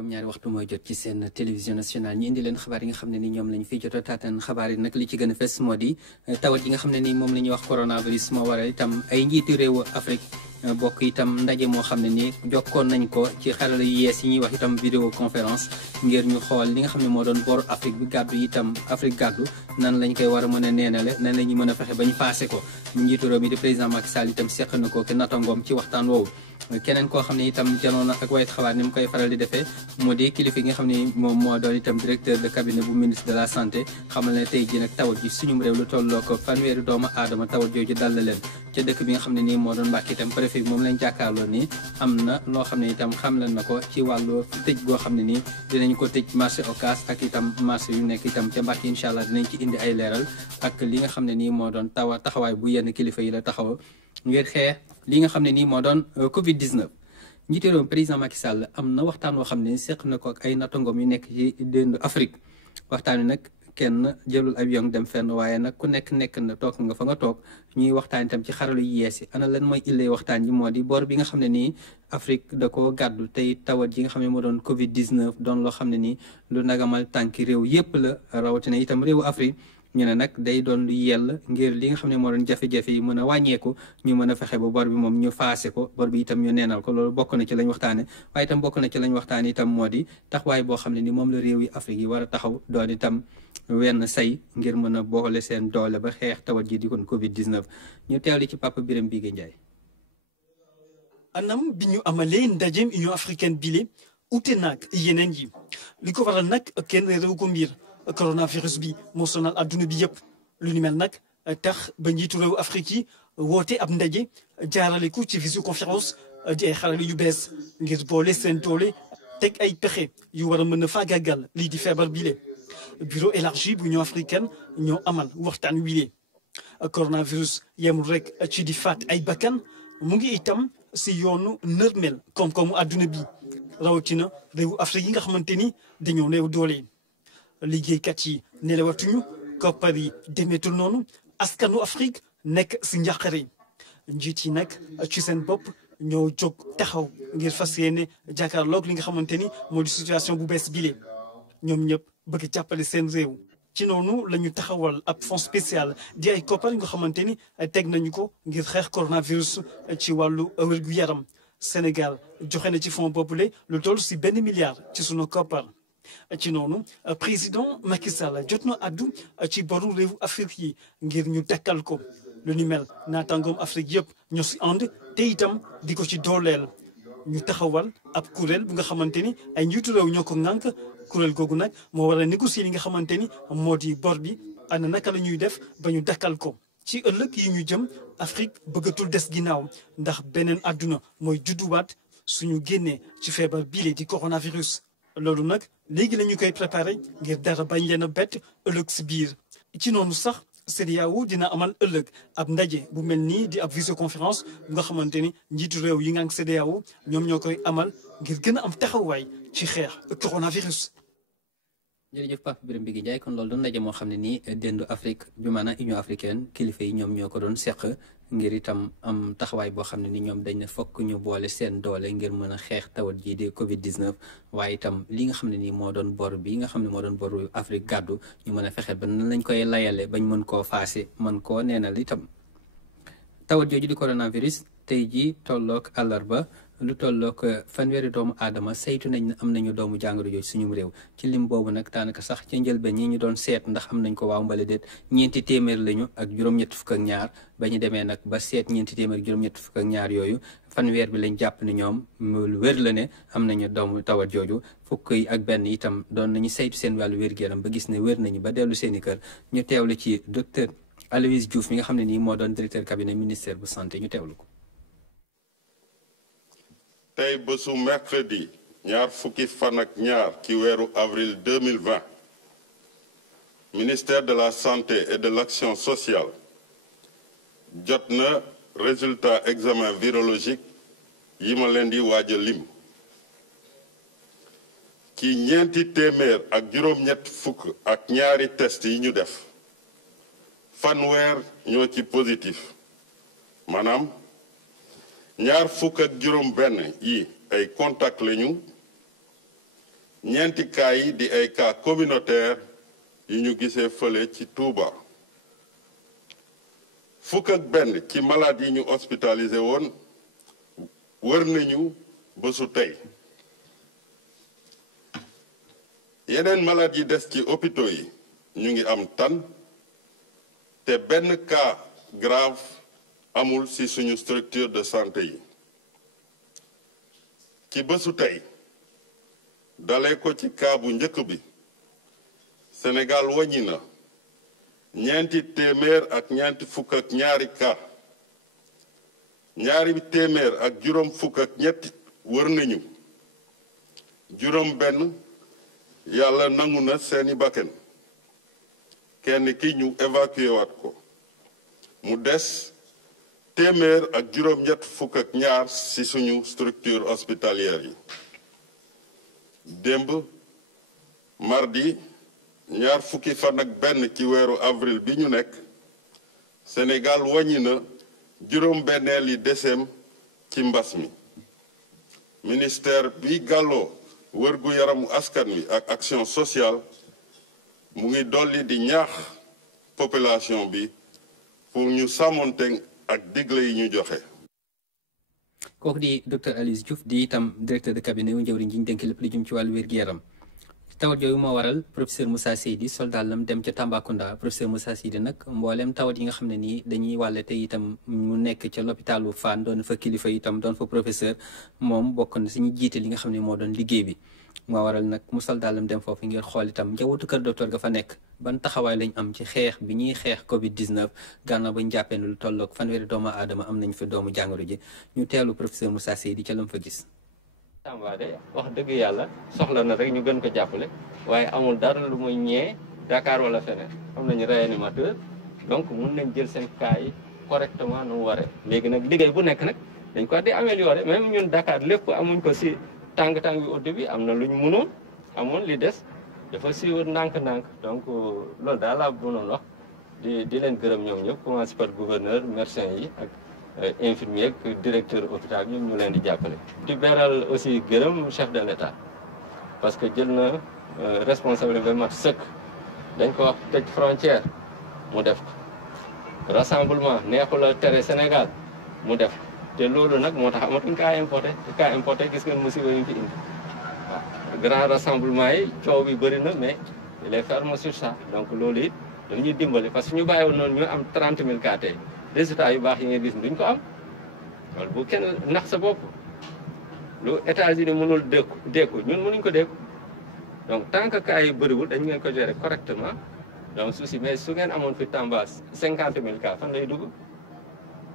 juróom-ñaari waxtu mooy jot ci seen télévision nationale ñu indi leen xabaar yi nga xam ne ni ñoom lañ fiy jot a taataan xabaar yi nag li ci gën a fes moo di tawat yi nga xam ne ni moom la ñuy wax coronavirus moo waral itam ay njiitu réewu Afrique bokk itam ndaje moo xam ne ni jokkoon nañ ko ci xarala yu yees yi ñuy wax itam vidéo conférence ngir ñu xool li nga xam ne moo doon boor Afrique bi gàddu itam Afrique gàddu nan lañ koy war a mën a neenale nan la ñu mën a fexe ba ñu passé ko njiitu réew mi di président Macky Sall itam seq na ko ke natangoom ci waxtaan woowu keneen koo xam ne itam janoon na ak wayit xabaar ni mu koy faral di defee mu di kilifa yi nga xam ne moom moo doon itam directeur de cabinet bu ministre de la santé xamal ne tey ji nag tawat ji suñum réew lu tolloo ko fanweeri doomu aadama tawat jooju dal na leen ca dëkk bi nga xam ne nii moo doon Mbàkke itam préfet moom lañ jàkkaarloo nii am na loo xam ne itam xam leen na ko ci wàllu tëj goo xam ne nii dinañ ko tëj marché Ocass ak itam marché yu nekk itam ca Mbàkke incha allah dinañ ci indi ay leeral ak li nga xam ne nii moo doon taxawaay bu yenn kilifa yi la taxaw ngir xeex li nga xam ne nii moo doon Covid 19. njiitu réew président Macky Sall am na waxtaan woo xam ne seq na ko ak ay nattangoom yu nekk ci déndu Afrique waxtaan wi nag kenn jëlul avion dem fenn waaye nag ku nekk na toog nga fa nga toog ñuy waxtaan itam ci xaralu yu yees yi ana lan mooy illee waxtaan ji moo di boor bi nga xam ne nii Afrique da ko gàddu tey tawat yi nga xam ne moo doon Covid 19 doon loo xam ne nii lu nagamal tànki réew yépp la rawatina itam réewu Afrique. ñu ne nag day doon lu yell ngir li nga xam ne moo doon jafe-jafe yi mën a wàññeeku ñu mën a fexe ba bor bi moom ñu faase ko bor bi itam ñu neenal ko loolu bokk na ci lañ waxtaane waaye itam bokk na ci lañ waxtaane itam moo di taxawaay boo xam ne ni moom la réew yi Afrique yi war a taxaw doon itam wenn say ngir mën a boole seen doole ba xeex tawat ji di kon Covid 19 ñu teewli ci Papa Birame Bigué Ndiaye. anam bi ñu amalee ndajeem Union africaine bile ute naag yeneen yi li ko waral nag kenn réew ko mbir coronavirus bi moo sonal adduna bi yëpp lu ni mel nag tax ba njiitu réew Afrique yi woote ab ndaje jaarale ko ci visioconférence di ay xarale yu bees ngir boole seen doole teg ay pexe yu war a mën a faagaagal lii di feebar bile. bureau élargi bu Union africaine ñoo amal waxtaan wile coronavirus yemul rek ci di faat ay bakkan mu ngi itam si yoonu nërmel koom-koomu adduna bi rawatina réewu Afrique yi nga xamante ni dañoo néew doole. liggéeykat yi nelawatuñu koppar yi demeetul noonu askanu Afrique nekk si njàqare njiit yi nag ci seen bopp ñoo jóg taxaw ngir fas yéene jàkkaarloog li nga xamante ni moo di situation bu bees bile ñoom ñëpp bëgg jàppale seen réew. ci noonu la ñu taxawal ab fonds spécial di ay koppar yu nga xamante ni teg nañu ko ngir xeex coronavirus ci wàllu wér-gu-yaram Sénégal joxe na ci fonds boobule lu toll si 1 milliard ci sunu koppar. ci noonu président Macky Sall jot na addu ci boru réewu Afrique yi ngir ñu dakkal ko lu ni mel naataangoom Afrique yëpp ñoo si ànd te itam di ko ci dooleel ñu taxawal ab kuréel bu nga xamante ni ay njiitu réew ñoo ko ŋànk kuréel googu nag moo war a négocier li nga xamante ni moo di bor bi ana naka la ñuy def ba ñu dakkal ko. ci ëllëg yi ñu jëm Afrique bëggatul des ginnaaw ndax beneen àdduna mooy judduwaat suñu génnee ci feebar bii di coronavirus. loolu nag léegi la ñu koy préparé ngir dara bañ leen a bett ëllëg si biir ci noonu sax CEDEAO dina amal ëllëg ab ndaje bu mel nii di ab visioconférence bu nga xamante ni njiitu réew yi nga ak CEDEAO ñoom ñoo koy amal ngir gën a am taxawaay ci xeex coronavirus. jërëjëf Papa Birame Bigué Ndiaye kon loolu doon ndaje moo xam ne nii dendu Afrique bi maanaam Union africaine kilifa yi ñoom ñoo ko doon seq ngir itam am taxawaay boo xam ne ni ñoom dañ ne fokk ñu boole seen doole ngir mën a xeex tawat ji di Covid 19 waaye itam li nga xam ne nii moo doon bor bi nga xam ne moo doon boru Afrique gàddu ñu mën a fexe ba nan lañ koy layale bañ mën koo faase mën koo neenal itam. tawat jooju di coronavirus tey jii tolloog àllarba lu tolloog fanweeri doomu aadama saytu nañ ne am nañu doomu jàngoro jooju suñu réew ci lim boobu nag daanaka sax ca njëlbeen ñi ñu doon seet ndax am nañ ko waaw mbala déet 400 lañu ak juróom-ñett fukk ak ñaar ba ñu demee nag ba seet 400 ak juróom-ñett fukk ak ñaar yooyu fanweer bi lañ jàpp ne ñoom lu wér la ne am nañu doomu tawat jooju fukk yi ak benn itam doon nañu saytu seen wàllu wér-gu-yaram ba gis ne wér nañu ba dellu seeni kër ñu teewlu ci docteur Aloyse Diouf mi nga xam ne nii moo doon directeur cabinet ministère bu santé ñu teewlu ko. tey bésu mercredi ñaar fukki fan ak ñaar ci weeru avril 2020 ministère de la santé et de l'action sociale jot na résultat examen virologique yi ma leen di waaj a lim ci ñeenti téeméer ak juróom-ñett fukk ak ñaari test yi ñu def fanweer ñoo ci positif maanaam ñaar fukk ak juróom benn yi ay contact lañu ñeenti cas yi di ay cas communautaire yu ñu gisee fële ci Touba. fukk ak benn ci malade yi ñu hospitalisé woon wër nañu bésu tey. yeneen malade yi des ci hôpitaux yi ñu ngi am tan te benn cas grave amul ci suñu structure de santé yi. ci bésu tey dalee ko ci cas bu njëkk bi Sénégal wàññi na ñeenti téeméer ak ñeenti fukk ak ñaari cas ñaari téeméer ak juróom fukk ak ñetti wër nañu juróom benn yàlla nangu na seeni bakken kenn ki ñu évacué waat ko mu des téeméer ak juróom ñett fukk ak ñaar ci suñu structure hospitalière yi. démb mardi ñaar fukki fan ak benn ci weeru avril bi ñu nekk Sénégal wàññi na juróom benneeli deseem ci mbas mi. ministère bi gàlloo wërgu yaramu askan wi ak action sociale mu ngi dolli di ñaax population bi pour ñu sàmmonte ak digle yi ñu joxe. kooku di docteur Aloyse Diouf di itam directeur de cabinet wu njëwriñ ji ñu dénk lépp lu jëm ci wàllu wér-gu-yaram. tawat yooyu moo waral professeur Moussa Seydi soldat lam dem ca Tambacounda professeur Moussa Seydi nag mboolem tawat yi nga xam ne nii dañuy wàlle te itam mu nekk ca l'hôpitalu Fann doon fa kilifa itam doon fa professeur moom bokk na si ñu jiite li nga xam ne moo doon liggéey bi. moo waral nag mu soldat lam dem foofu ngir xool itam njabootu kër docteur ga fa nekk ban taxawaay lañ am ci xeex bi ñuy xeex Covid 19 gannaaw bañ jàppee ne lu tolloog fanweeri doomu aadama am nañ fa doomu jàngoro ji ñu teelu professeur Moussa Seydi ca lam fa gis. Tamba de wax dëgg yàlla soxla na rek ñu gën ko jàppale waaye amul dara lu muy ñee Dakar wala feneen am nañu réanimateur donc mun nañ jël seen cas yi correctement nu mu waree. léegi nag liggéey bu nekk nag dañ ko di améliorer même ñun Dakar lépp amuñ ko si tàng-tàng bi au début am na lu ñu mënoon amoon li des dafa siiwal ndànk-ndànk donc loolu daal laa mënoon wax di leen gërëm ñoom ñëpp commencé par gouverneur médecin yi ak. infirmier ak directeur hôpital bi ñu leen di jàppale. di beral aussi gërëm chef de l'État parce que jël na responsabilité ba mat sëkk dañ ko wax tëj frontière mu def ko rassemblement neexul a tere Sénégal mu def ko te loolu nag moo tax amatuñ cas importé te cas importé gis ngeen musiba yi fi indi waaw grand rassemblement yi coow bi bëri na mais il est ferme sur ça donc loolu it dañuy dimbali parce que ñu bàyyiwoon noonu ñu am 30 000 cas tey résultats yu baax yi ngay gis duñ ko am loolu bu kenn nax sa bopp lu États-Unis mënul dékku ñun mënuñ ko dékku donc tant que cas yi bëriwul dañ ngeen ko gérer correctement donc souci mais su ngeen amoon fi Tamba 50 000 cas fan lay dugg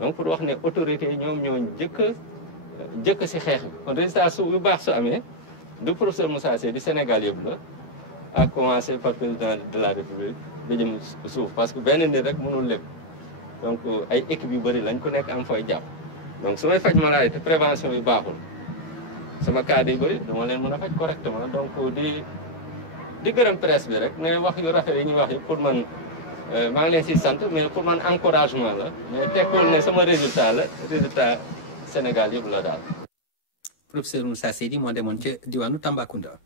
donc pour wax ne autorités yi ñoom ñoo njëkk si xeex bi kon résultat su yu baax su amee du professeur Moussa Seydi di Sénégal yëpp la à commencer par président de la République bi jëm suuf parce que benn nit rek mënul lépp donc ay équipe yu bëri lañ ko nekk am fooy jàpp donc su may faj maladie te prévention yi baaxul sama cas day bëri dama leen mën a faj correctement donc di gërëm presse bi rek ne wax yu rafet yi ñuy wax yi pour man maa ngi leen si sant mais pour man encouragement la mais tekkul ne sama résultat la résultat Sénégal yëpp la daal. professeur Moussa Seydi moo demoon ca diwaanu Tambacounda.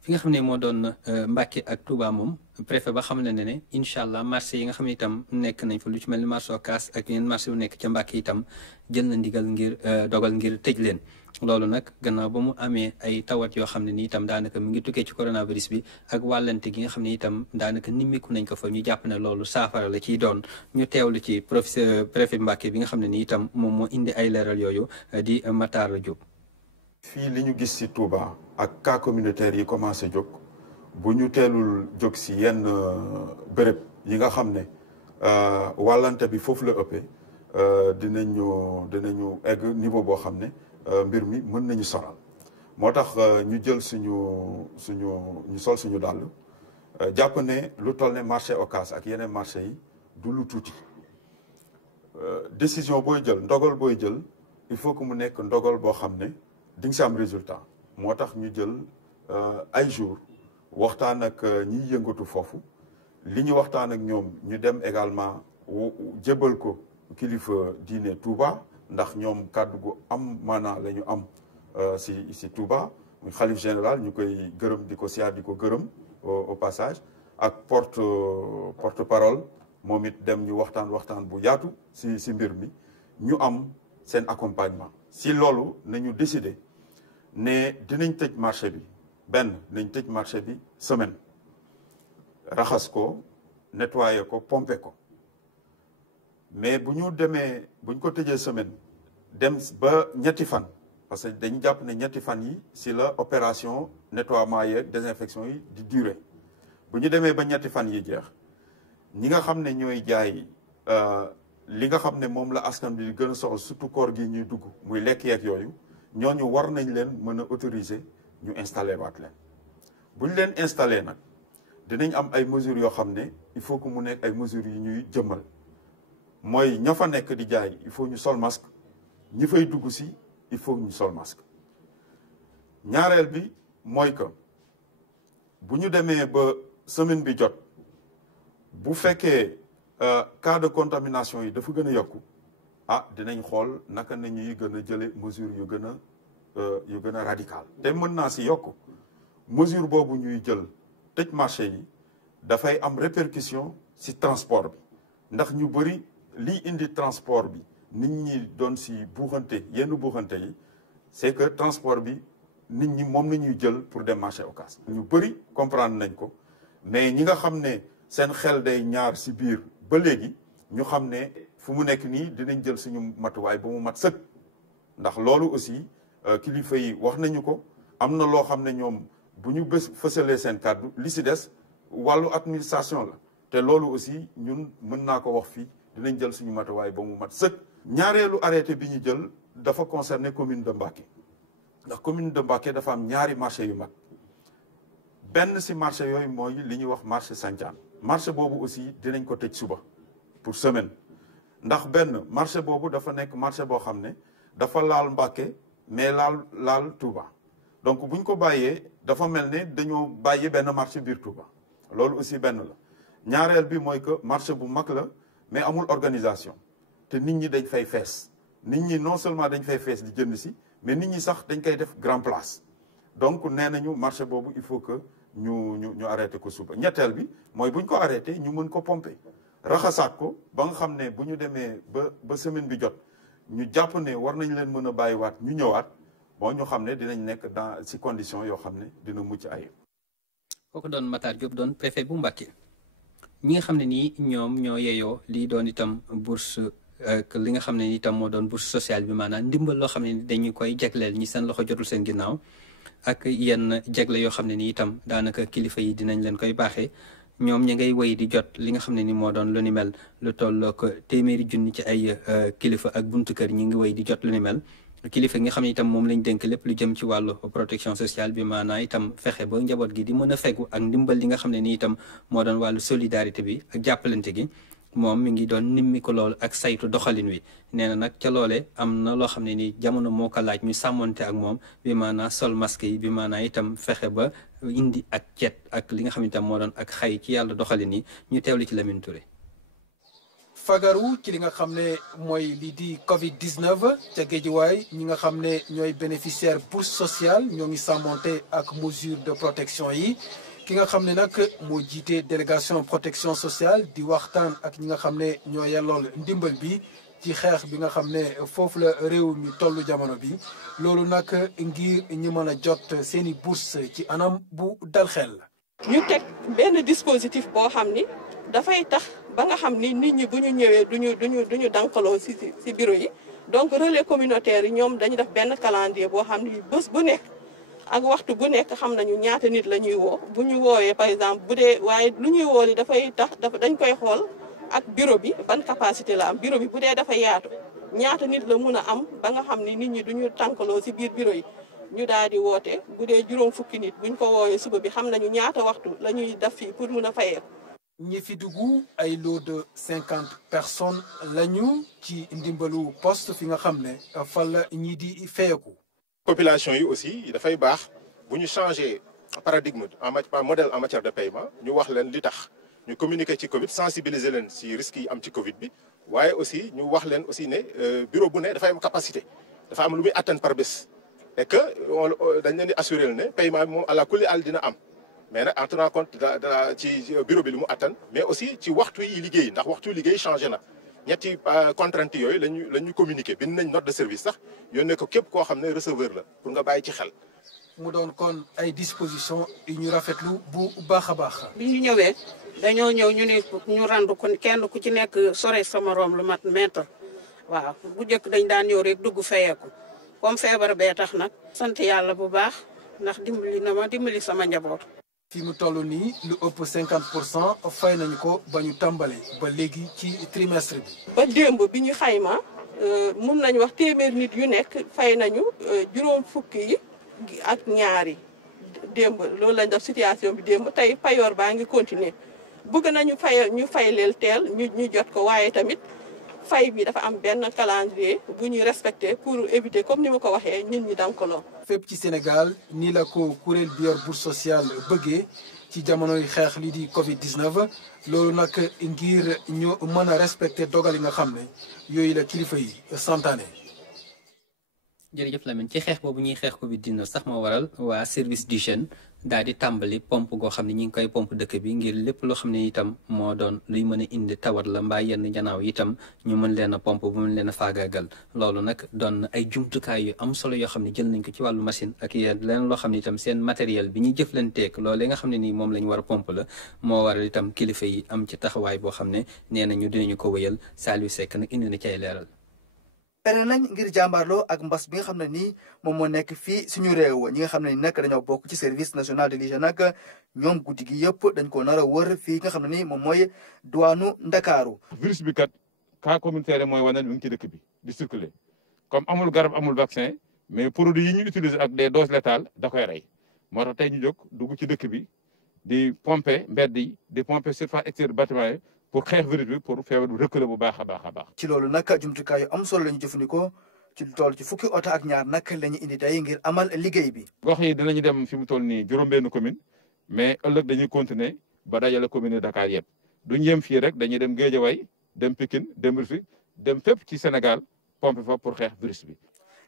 fi nga xam ne moo doon Mbacké ak Touba moom préfet ba xam ne ne incha allah marché yi nga xam ne itam nekk nañ fa lu ci mel ni marché Ocass ak yeneen marché yu nekk ca Mbacké itam jël na ndigal ngir dogal ngir tëj leen. loolu nag gannaaw ba mu amee ay tawat yoo xam ne ni itam daanaka mu ngi tukkee ci coronavirus bi ak wàllante gi nga xam ne itam daanaka nimmiku nañ ko fa ñu jàpp ne loolu saafara la ciy doon ñu teewlu ci professeur préfet Mbacké bi nga xam ne ni itam moom moo indi ay leeral yooyu di Matar Diop. fii li ñu gis ci Touba ak cas communautaire yi commencé jóg bu ñu teelul jóg ci yenn béréb yi nga xam ne wàllante bi foofu la ëppee dinañu egg niveau boo xam ne mbir mi mën nañu soral moo tax ñu jël ñu sol suñu dàll jàpp ne lu toll ne marché Ocass ak yeneen marché yi du lu tuuti décision booy jël ndogal booy jël il faut que mu nekk ndogal boo xam ne di nga si am résultat moo tax ñu jël ay jours waxtaan ak ñiy yëngatu foofu li ñu waxtaan ak ñoom ñu dem également jébbal ko kilifa diine Touba ndax ñoom kàddu gu am maanaa la ñu am si Touba muy xalif général ñu koy gërëm di ko siyaar di ko gërëm au passage ak porte parole moom it dem ñu waxtaan bu yaatu si mbir mi ñu am seen accompagnement. si loolu nañu décider ne dinañ tëj marché bi nañ tëj marché bi semaine raxas ko nettoyer ko pomper ko mais bu ñu ko tëjee semaine dem ba ñetti fan parce que dañu jàpp ne ñetti fan yi si la opération nettoiement yeeg désinfection yi di durer bu ñu demee ba ñetti fan yi jeex ñi nga xam ne ñooy jaay li nga xam ne moom la askan bi di gën a soxla surtout koor gi ñuy dugg muy lekk yeeg yooyu ñooñu war nañ leen mën a autoriser ñu installer waat leen bu ñu leen installer nag dinañ am ay mesures yoo xam ne il faut que mu nekk ay mesures yu ñuy jëmmal mooy ña fa nekk di jaay il faut ñu sol masque ñi fay dugg si il faut ñu sol masque ñaareel bi mooy que bu ñu demee ba semaine bi jot bu fekkee cas de contamination yi dafa gën a yokku dinañ xool naka nañuy gën a jële mesure yu gën a radical te mën naa si yokk mesure boobu ñuy jël tëj marché yi dafay am répercussion si transport bi ndax ñu bëri liy indi transport bi nit ñi doon si buuxante yenn buuxante yi c'est que transport bi nit ñi moom la ñuy jël pour dem marché Ocass ñu bëri comprendre nañ ko mais ñi nga xam ne seen xel day ñaar si biir ba léegi ñu xam ne fu mu nekk nii dinañ jël suñu matuwaay ba mu mat sëkk ndax loolu aussi kilifa yi wax nañu ko am na loo xam ne ñoom bu ñu fësalee seen kàddu li si des wàllu administration la te loolu aussi ñun mën naa ko wax fii dinañ jël suñu matuwaay ba mu mat sëkk. ñaareelu arrêté bi ñu jël dafa concerner commune de Mbacké ndax commune de Mbacké dafa am ñaari marché yu mag benn si marché yooyu mooy li ñuy wax marché Santiane marché boobu aussi dinañ ko tëj suba pour semaine ndax benn marché boobu dafa nekk marché boo xam ne dafa laal Mbacké mais laal Touba donc buñ ko bàyyee dafa mel ne dañoo bàyyi benn marché biir Touba loolu aussi benn la ñaareel bi mooy que marché bu mag la mais amul organisation te nit ñi dañ fay fees nit ñi non seulement dañ fay fees di jënd si mais nit ñi sax dañ koy def grand place donc nee nañu marché boobu il faut que ñu arrêté ko suba ñetteel bi mooy buñ ko arrêté ñu mën ko pomper raxasaat ko ba nga xam ne bu ñu demee ba semaine bi jot ñu jàpp ne war nañ leen mën a bàyyiwaat ñu ñëwaat bon ñu xam ne dinañ nekk si condition yoo xam ne dina mucc ayib. kooku doon Matar Diop doon préfet bu Mbacké ñi nga xam ne nii ñoom ñoo yeyoo lii doon itam bourse li nga xam ne ni itam moo doon bourse sociale bi maanaam ndimbal loo xam ne ni dañu koy jagleel ñi seen loxo jotul seen ginnaaw ak yenn jagle yoo xam ne ni itam daanaka kilifa yi dinañ leen koy baaxee ñoom ñi ngay wéy di jot li nga xam ne ni moo doon lu ni mel lu tollook téeméeri junni ci ay kilifa ak buntu kër ñi ngi wéy di jot lu ni mel kilifa nga xam ne itam moom lañ dénk lépp lu jëm ci wàllu protection sociale bi maanaam itam fexe ba njaboot gi di mën a fegu ak ndimbal li nga xam ne ni itam moo doon wàllu solidarité bi ak jàppalante gi moom mi ngi doon nimmi ko loolu ak saytu doxalin wi nee na nag ca loole am na loo xam ne ni jamono moo ko laaj ñu sàmmonte ak moom bi maanaam sol masque yi bi maanaam itam fexe ba indi ak cet ak li nga xam ne itam moo doon ak xay ci yàlla doxalin yi ñu teewlu ci Lamine Touré. fagaru ci li nga xam ne mooy lii di Covid 19 ca Guédiawaye ñi nga xam ne ñooy bénéficiaire bourse sociale ñoo ngi sàmmonte ak mesure de protection yi. ki nga xam ne nag moo jiite délégation protection sociale di waxtaan ak ñi nga xam ne ñoo yellool ndimbal bi ci xeex bi nga xam ne foofu la réew mi tollu jamono bi loolu nag ngir ñu mën a jot seeni bourse ci anam bu dal xel. ñu teg benn dispositif boo xam ni dafay tax ba nga xam ni nit ñi bu ñu ñëwee duñu dankaloo ci bureau yi donc relais communautaire yi ñoom dañu def benn calendrier boo xam ni bés bu nekk. ak waxtu bu nekk xam nañu ñaata nit la ñuy woo bu ñu woowee par exemple bu dee waaye lu ñuy woo li dafay tax dañ koy xool ak bureau bi ban capacité la am bureau bi bu dee dafa yaatu ñaata nit la mun a am ba nga xam ni nit ñi duñu tànkaloo ci biir bureau yi ñu daal di woote bu dee juróom fukki nit buñ ko woowee suba bi xam nañu ñaata waxtu la ñuy def fii pour mun a fayee. ñi fi dugg ay lot de 50 personnes lañu ci ndimbalu poste fi nga xam ne fa la ñi di fayeku. population yi aussi dafay baax bu ñu changer paradigme modèle en matière de paiement ñu wax leen li tax ñu communiquer ci Covid sensibiliser leen ci risques yi am ci Covid bi waaye aussi ñu wax leen aussi ne bureau bu ne dafay am capacité dafa am lu muy atteindre par bés et que dañ leen di assurer ne paiement bi moom àla kulli àll dina am mais nag en tenant compte ci bureau bi li mu attan mais aussi ci waxtu yi liggéey ndax waxtu liggéey changé na ñetti contraintes yooyu la ñu communiqué bind nañ note de service sax yónnee ko képp koo xam ne receveur la pour nga bàyyi ci xel. mu doon kon ay dispositions yu ñu rafetlu bu baax a baax. bi ñu ñëwee dañoo ñëw ñu ne ñu randu kon kenn ku ci nekk sore sa morom lu mat mètre waaw bu njëkk dañ daan ñëw rek dugg fayeeku comme feebar bee tax nag sant yàlla bu baax ndax dimbali na ma dimbali sama njaboot. fi mu toll nii lu ëpp 50% fay nañu ko ba ñu tàmbale ba léegi ci trimestre bi. ba démb bi ñu xayma mun nañu wax téeméer nit yu nekk fay nañu juróom fukki yi ak ñaari démb loolu lañ def situation bi démb tey payoor baa ngi continuer bëgg nañu ñu fay leel teel ñu jot ko waaye tamit fay bi dafa am benn calendrier bu ñuy respecté pour éviter comme ni ma ko waxee nit ñi dankaloo. fépp ci Sénégal nii la ko kuréel bi yor bourse sociale bëggee ci jamonoy xeex lii di Covid 19 loolu nag ngir ñu mën a respecté dogal yi nga xam ne yooyu la kilifa yi santaane. jërëjëf Lamine ci xeex boobu ñuy xeex Covid 19 sax moo waral waa service d'hygiène daal di tàmbali pompe goo xam ne ñi ngi koy pompe dëkk bi ngir lépp loo xam ne itam moo doon luy mën a indi tawat la mbaa yenn janaaw itam ñu mën leen a pompe bu mën leen a faagaagal loolu nag doon ay jumtukaay yu am solo yoo xam ne jël nañ ko ci wàllu machine ak yenn leneen loo xam ne itam seen matériel bi ñuy jëflanteeg loolu nga xam ne nii moom la ñu war a pompe la moo waral itam kilifa yi am ci taxawaay boo xam ne nee nañu dinañu ko wëyal Saliou Seck nag indi na ci ay leeral. pere nañ ngir jàmbaarloo ak mbas bi nga xam ne nii moom moo nekk fii suñu réew ñi nga xam ne ni nag dañoo bokk ci service national de l'hygiène nag ñoom guddi gi yëpp dañ ko nar a wër fii nga xam ne nii moom mooy douane Ndakaaru. virus bi kat cas communautaire mooy wane ne mu ngi ci dëkk bi di circuler comme amul garab amul vaccin mais produit yi ñu utiliser ak des doses létales da koy rey moo tax tey ñu jóg dugg ci dëkk bi di pomper mbedd yi di pomper surface extérieure bâtiment yi pour xeex virus bi pour feebar bi reculer bu baax a baax a baax. ci loolu nag jumtukaay yu am solo la ñu jëfandikoo ci tool ci fukki oto ak ñaar nag la ñu indi tey ngir amal liggéey bi. gox yi dinañu dem fi mu toll nii juróom-benn commune mais ëllëg dañuy continuer ba dajale commune Dakar yëpp duñ yem fii rek dañuy dem Guédiawaye dem Pikine dem Rufisque dem fépp ci Sénégal pompe fa pour xeex virus bi.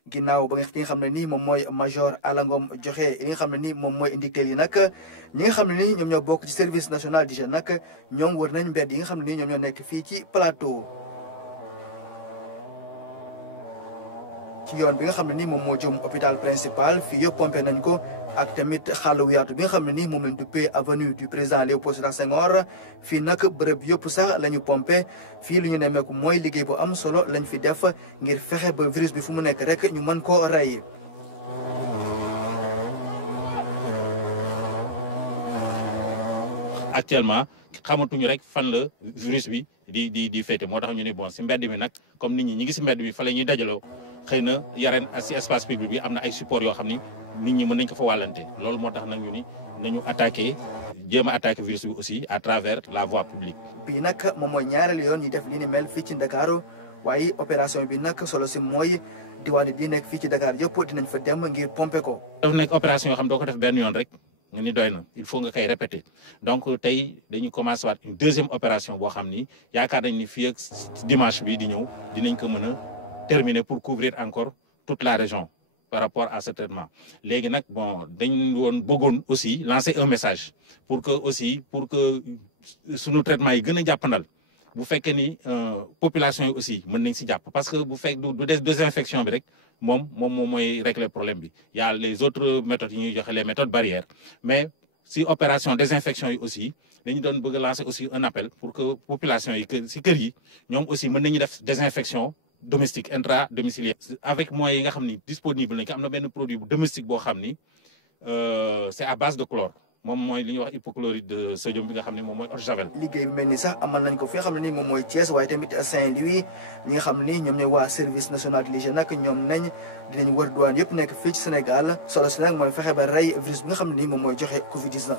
ginnaaw ba nga xam ne nii moom mooy major Alangom joxe li nga xam ne nii moom mooy indicateurs yi nag ñi nga xam ne nii ñoom ñoo bokk ci service national d'hygiène nag ñoom wër nañ mbedd yi nga xam ne nii ñoom ñoo nekk fii ci plateau. ci yoon bi nga xam ne nii moom moo jëm hôpital principal fii yëpp pompé nañ ko ak tamit xàll wu yaatu bi nga xam ne nii moom lañ duppee avenue du président Léopold Sédar Senghor fii nag bërëb yëpp sax la ñu pompé fii lu ñu nemmeeku mooy liggéey bu am solo lañ fi def ngir fexe ba virus bi fu mu nekk rek ñu mën koo rey. actuellement xamatuñu rek fan la virus bi di féete moo tax ñu ne bon si mbedd mi nag comme nit ñi ngi si mbedd mi fa la ñuy dajaloo xëy na yareen si espace public bi am na ay support yoo xam ni nit ñi mën nañ ko fa wàllante loolu moo tax nag ñu ni nañu jéem a attaqué virus bi aussi à travers la voie publique. bii nag moom mooy ñaareelu yoon ñu def li ni mel fii ci Ndakaaru waaye opération bi nag solo si mooy diwaan bi nekk fii ci Dakar yëpp dinañ fa dem ngir pomper ko. dafa nekk opération yoo xam doo ko def benn yoon rek nga ni doy na il faut nga koy répéter donc tey dañu commencé waat une deuxième opération boo xam ni yaakaar nañ ni fii ak dimanche bi di ñëw dinañ ko mën a terminer pour couvrir encore toute la région par rapport à ce traitement léegi nag bon dañ woon bëggoon aussi lancer un message pour que sunu traitement yi gën a jàppandal bu fekkee ni population yi aussi mën nañ si jàpp parce que bu fekk du des désinfection bi rek moom mooy régler problème bi y a les autres méthodes yi ñuy joxe les méthodes barrières mais si opération désinfection yi aussi dañu doon bëgg a lancer aussi un appel pour que population yi si kër yi ñoom aussi mën nañu def désinfection domestique intra domiciliaire avec moyens yi nga xam ni disponible nañ ko am na benn produit bu domestique boo xam ni c'est à base de chlore moom mooy li ñuy wax hypochlorite de sodium bi nga xam ne moom mooy eau de javel. liggéey bi mel ni sax amal nañ ko fi nga xam ne nii moom mooy Thiès waaye tamit Saint-Louis ñi nga xam ni ñoom ñooy waa service national de l'hygiène nag ñoom dinañ wër douane yëpp nekk fii ci Sénégal solo si nag mooy fexe ba rey virus bi nga xam ne nii moom mooy joxe Covid 19.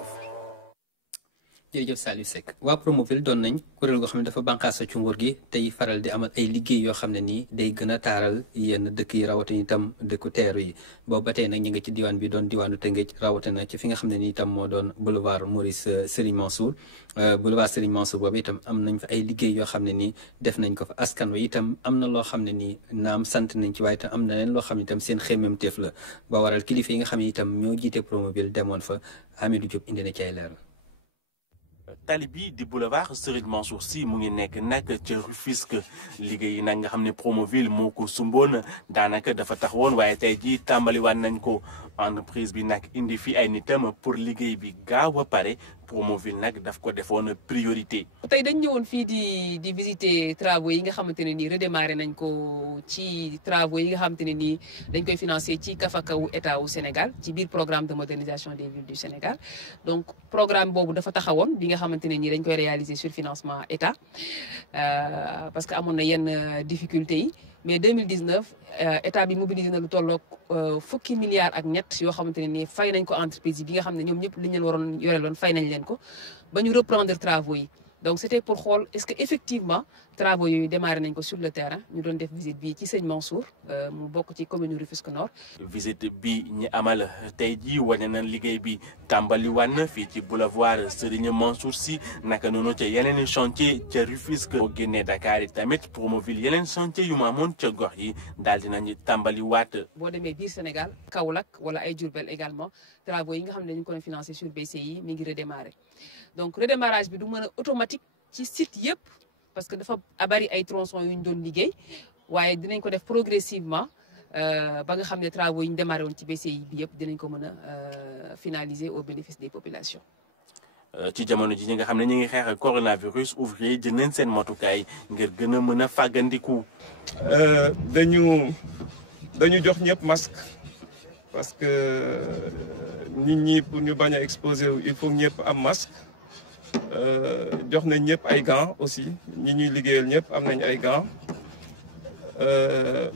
jërëjëf Saliou Seck waa Promoville doon nañ kuréel goo xam ne dafa bànqaasa ci nguur gi tey faral di amal ay liggéey yoo xam ne nii day gën a taaral yenn dëkk yi rawatina itam dëkku teeru yi boobu ba tey nag ñu ngi ci diwaan bi doon diwaanu Tëngéej rawatina ci fi nga xam ne nii itam moo doon boulevard Maurice Serigne Mansour boulevard Serigne Mansour boobu itam am nañ fa ay liggéey yoo xam ne nii def nañ ko fa askan wi itam am na loo xam ne nii naam sant nañ ci waaye itam am na leen loo xam ne itam seen xemmemteef la ba waral kilifa yi nga xam ne itam ñoo jiite Promoville demoon fa Hamidou Diop indi na ci ay leeral. tali bi di boulevard Serigne Mansour Sy mu ngi nekk nag ca Rufisque liggéey yi nag nga xam ne Promoville moo ko sumboon daanaka dafa taxawoon waaye tey jii tàmbaliwaat nañ ko entreprise bi nag indi fi ay nitam pour liggéey bi gaaw a pare Promoville nag daf ko defoon priorité. tey dañ ñëwoon fii di visiter travaux yi nga xamante ne nii redémarré nañ ko ci travaux yi nga xamante ne nii dañ koy financé ci kafakawu état wu Sénégal ci biir programme de modernisation des villes du Sénégal donc programme boobu dafa taxawoon bi nga xamante ne nii dañ koy réaliser sur financement état parce que amoon na yenn difficultés yi mais 2019 état bi mobilisé na lu tolloog fukki milliards ak ñett yoo xamante ne nii fay nañ ko entreprise yi bi nga xam ne ñoom ñëpp li ñu leen waroon yore loon fay nañ leen ko ba ñu reprendre travaux yi donc c'était pour xool est-ce que effectivement travaux yooyu démarré nañ ko sur le terrain ñu doon def visite bi ci Sëñ Mansour mu bokk ci commune Rufisque Nord. visite bi ñi amal tey jii wane na liggéey bi tàmbaliwaat na fii ci boulevard Serigne Mansour Sy naka noonu ca yeneen chantier ca Rufisque boo génnee Dakar yi tamit Promoville yeneen chantier yu ma amoon ca gox yi daal dinañu tàmbaliwaat. boo demee biir Sénégal Kaolack wala ay Diourbel également travaux yi nga xam ne dañu ko doon financé sur BCI mi ngi redémarré donc redémarrage bi du mën a automatique ci site yëpp. parce que dafa bari ay tronçons yu ñu doon liggéey waaye dinañ ko def progressivement ba nga xam ne travaux yi ñu démarré woon ci BCI bi yëpp dinañ ko mën a finaliser au bénéfice des populations. ci jamono ji ñi nga xam ne ñu ngi xeex ak coronavirus ouvrier jël nañ seen matukaay ngir gën a mën a fàggandiku. dañu jox ñëpp masque parce que nit ñi pour ñu bañ a exposé wu il faut ñëpp am masque. jox nañ ñëpp ay gants aussi ñi ñuy liggéeyal ñëpp am nañ ay gants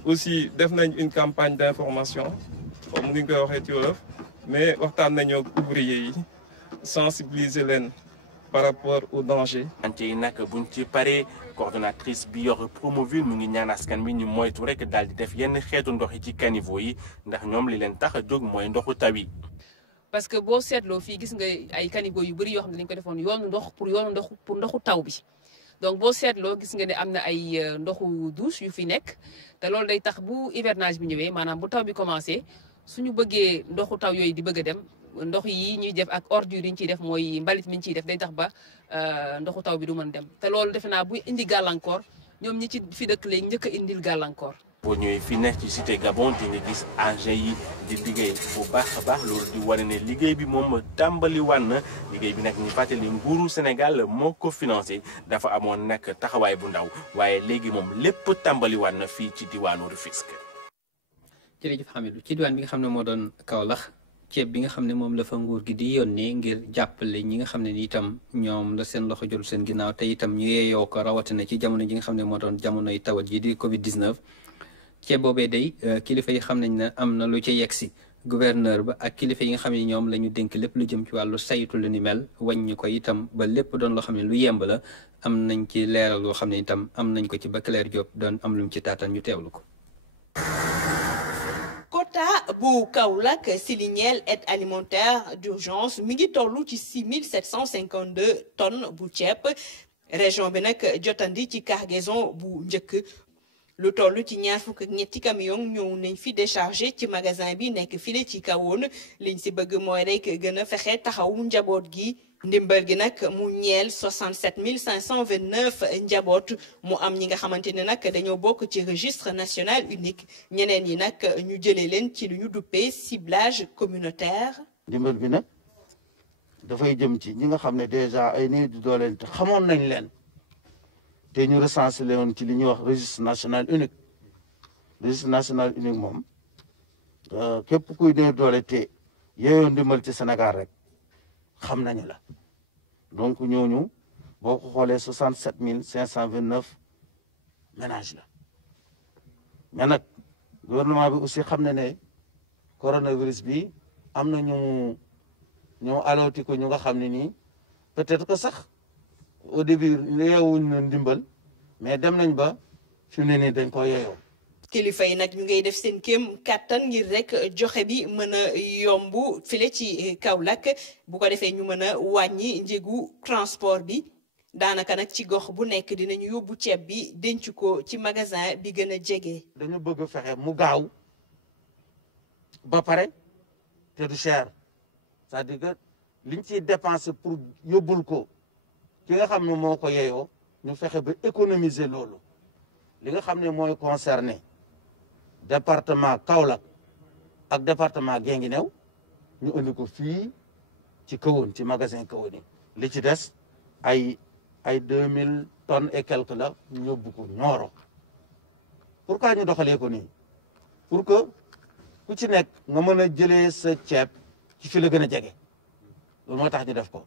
aussi def nañ une campagne d'information comme ni ñu koy waxee ci wolof mais waxtaan nañoo ak ouvrier yi sensibiliser leen par rapport au danger. chantier yi nag buñ ci paree coordonnatrice bi yor Promoville mu ngi ñaan askan wi ñu moytu rek daal di def yenn xeetu ndox yi ci caniveau yi ndax ñoom li leen tax a jóg mooy ndoxu taw yi. parce que boo seetloo fii gis nga ay caniveau yu bëri yoo xam ne dañu ko defoon yoonu ndox pour ndoxu taw bi donc boo seetloo gis nga ne am na ay ndoxu douche yu fi nekk te loolu day tax bu hivernage bi ñëwee maanaam bu taw bi commencé suñu bëggee ndoxu taw yooyu di bëgg a dem ndox yi ñuy def ak ordure yi ñu ciy def mooy mbalit mi ñu ciy def day tax ba ndoxu taw bi du mën dem te loolu defe naa buy indi gàllankoor ñoom ñi ci fi dëkk léegi njëkk a indil gàllankoor. boo ñëwee fi nekk ci cité Gabon di nga gis engins yi di liggéey bu baax a baax loolu di wane ne liggéey bi moom tàmbaliwaat na liggéey bi nag ñu fàttali nguuru Sénégal moo ko financé dafa amoon nag taxawaay bu ndaw waaye léegi moom lépp tàmbaliwaat na fii ci diwaanu Rufisque. jërëjëf Hamidou ci diwaan bi nga xam ne moo doon Kaolack ceeb bi nga xam ne moom la fa nguur gi di yónnee ngir jàppale ñi nga xam ne ni itam ñoom la seen loxo jël seen ginnaaw te itam ñu yeeyoo ko rawatina ci jamono ji nga xam ne moo doon jamonoy tawat yi di Covid 19. ceeb boobee day kilifa yi xam nañ ne am na lu ci yegsi gouverneur ba ak kilifa yi nga xam ne ñoom la ñu dénk lépp lu jëm ci wàllu saytu lu ni mel wàññi ko itam ba lépp doon loo xam ne lu yemb la am nañ ci leeral loo xam ne itam am nañ ko ci ba Claire Diop doon am lu mu ci taataan ñu teewlu ko. quota bu Kaolack si li ñeel aide alimentaire d'urgence mi ngi toll ci 6752 tonnes bu ceeb région bi nag jotandi ci cargaison bu njëkk. lu toll ci ñaar fukk ak ñetti camion ñëw nañ fi déchargé ci magasin bi nekk file ci kawoon liñ si bëgg mooy rek gën a fexe taxawu njaboot gi ndimbal gi nag mu ñeel 67 529 njaboot mu am ñi nga xamante ne nag dañoo bokk ci registre national unique ñeneen yi nag ñu jëlee leen ci lu ñu duppee ciblage communautaire. ndimbal bi nag dafay jëm ci ñi nga xam ne déjà ay néew di doole te xamoon nañ leen. te ñu recensé leen ci li ñuy wax registre national unique registre national unique moom képp kuy néew doole te yeeyoo ndimbal ci Sénégal rek xam nañu la donc ñooñu boo ko xoolee 67 529 ménages la mais nag gouvernement bi aussi xam na ne coronavirus bi am na ñu alooti ko ñu nga xam ne nii peut-être que sax au début yeewuñ na ndimbal mais dem nañ ba fi mu ne nii dañ ko yeeyoo. kilifa yi nag ñu ngay def seen kéem kàttan ngir rek joxe bi mën a yomb file ci Kaolack bu ko defee ñu mën a wàññi njëgu transport bi daanaka nag ci gox bu nekk dinañu yóbbu ceeb bi denc ko ci magasin bi gën a jege. dañu bëgg fexe mu gaaw ba pare te du cher c'est-à-dire que liñ ciy dépenser pour yóbbul ko ki nga xam ne moo ko yeeyoo ñu fexe ba économiser loolu li nga xam ne mooy concerné département Kaolack ak département Guinguinéo ñu indi ko fii ci Kahone ci magasin Kahone yi li ci des ay 2000 tonnes et quelques la ñu yóbbu ko Nioro pourquoi ñu doxalee ko nii pour que ku ci nekk nga mën a jëlee sa ceeb ci fi la gën a jege loolu moo tax ñu def ko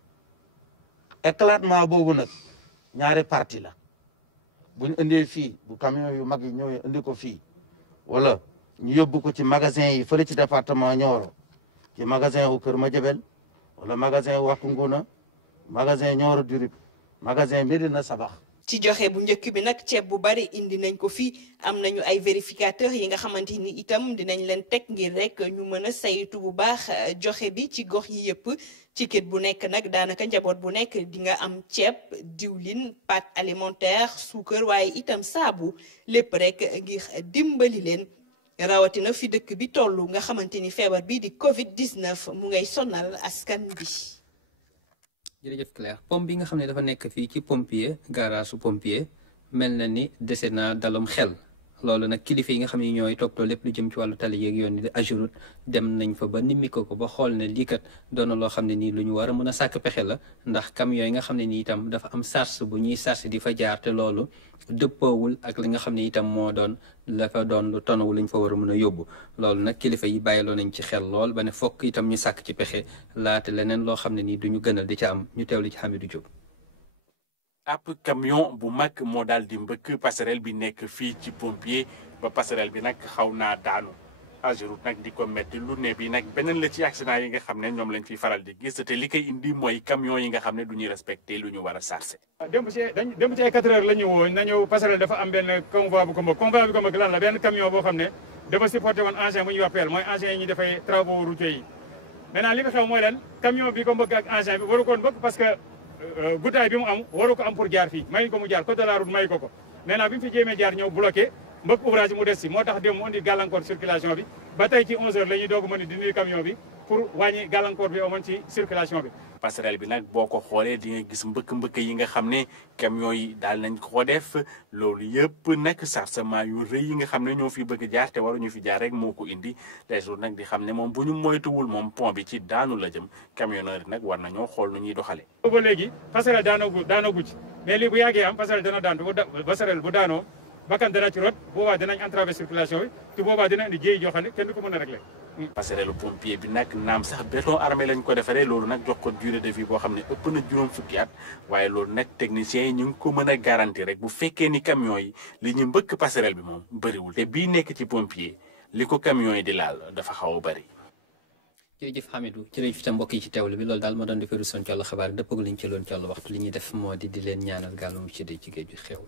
éclatement boobu nag ñaari partie la bu ñu indee fii bu camion yu mag yi ñëwee indi ko fii wala ñu yóbbu ko ci magasin yi fële ci département Nioro ci magasin wu Kër Madiabel wala magasin wu Wack Ngouna magasin Nioro du Rip magasin Médina Sabax. ci joxe bu njëkk bi nag ceeb bu bari indi nañ ko fi am nañu ay vérificateurs yi nga xamante ni itam dinañ leen teg ngir rek ñu mën a saytu bu baax joxe bi ci gox yi yëpp ci kit bu nekk nag daanaka njaboot bu nekk di nga am ceeb diwlin pâte alimentaire suukar waaye itam saabu lépp rek ngir dimbali leen rawatina fi dëkk bi tollu nga xamante ni feebar bii di Covid-19 mu ngay sonal askan bi. jërëjëf Claire pompe bi nga xam ne dafa nekk fii ci pompier garage su pompier mel na ni dese naa dalum xel loolu nag kilifa yi nga xam ne ñooy toppatoo lépp lu jëm ci wàllu tali yeeg yoon di ajurut dem nañ fa ba nimmi ko ba xool ne lii kat doon na loo xam ne nii lu ñu war a mën a sàkk pexe la ndax camion yi nga xam ne nii itam dafa am charge bu ñuy charge di fa jaar te loolu dëppoowul ak li nga xam ne itam moo doon la fa doon lu tonawu lañ fa war a mën a yóbbu loolu nag kilifa yi bàyyiloo nañ ci xel lool ba ne fokk itam ñu sàkk ci pexe laata leneen loo xam ne nii duñu gënal di ca am ñu teewlu ci Hamidou Diop. ab camion bu mag moo daal di mbëkk passerelle bi nekk fii ci pompier ba passerelle bi nag xaw naa daanu Ageroute nag di ko metti lu ne bi nag beneen la ci accident yi nga xam ne ñoom lañ fiy faral di gis te li koy indi mooy camion yi nga xam ne du ñuy respecté lu ñu war a chargé. démb ci ay 4 heures la ñu woo nañu passerelle dafa am benn convoi bu ko mbëkk convoi bi ko mbëkk lan la benn camion boo xam ne dafa supporté woon engin bu ñuy wax pelle mooy engin yi ñuy defay travaux routiers yi maintenant li nga xew mooy lan camion bi ko mbëkk ak engin bi waru koon mbëkk parce que guddaay bi mu am waru ko am pour jaar fii may ko mu jaar code de la route may ko maintenant bi mu fi jéemee jaar ñëw bloqué mbëkk ouvrage mu des si moo tax dem mu indi gàllankoor circulation bi ba tey ci 11 heures la ñuy doog mën a dindi camion bi pour wàññi gàllankoor bi amoon ci circulation bi. passerelle bi nag boo ko xoolee di nga gis mbëkk-mbëkk yi nga xam ne camion yi daal nañ ko def loolu yëpp nag chargement yu rëy yi nga xam ne ñoo fi bëgg jaar te waruñu fi jaar rek moo ko indi les jours nag di xam ne moom bu ñu moytuwul moom pont bi ci daanu la jëm camionneur yi nag war nañoo xool nu ñuy doxalee. ba léegi passerelle daanagu ci mais lii bu yàggee am passerelle dana daan passerelle bu daanoo bakkan dana ci rot boobaa dinañ entraver circulation bi te boobaa dina indi jéey joo xam ne kenn du ko mën a régler. passerelle pompier bi nag naam sax béton armé lañ ko defaree loolu nag jox ko durée de vie boo xam ne ëpp na juróom fukki at waaye loolu nag techniciens yi ñu ngi ko mën a garanti rek bu fekkee ni camion yi li ñu mbëkk passerelle bi moom bëriwul te bii nekk ci pompier li ko camion yi di laal dafa xaw a bëri. jërëjëf Hamidou jërëjëf itam mbokk yi ci teewlu bi loolu daal moo doon defee rusoon ci wàllu xabaar dëppag liñ ci loon ci wàllu waxtu li ñuy def moo di leen ñaanal gàllu ci géej gi xew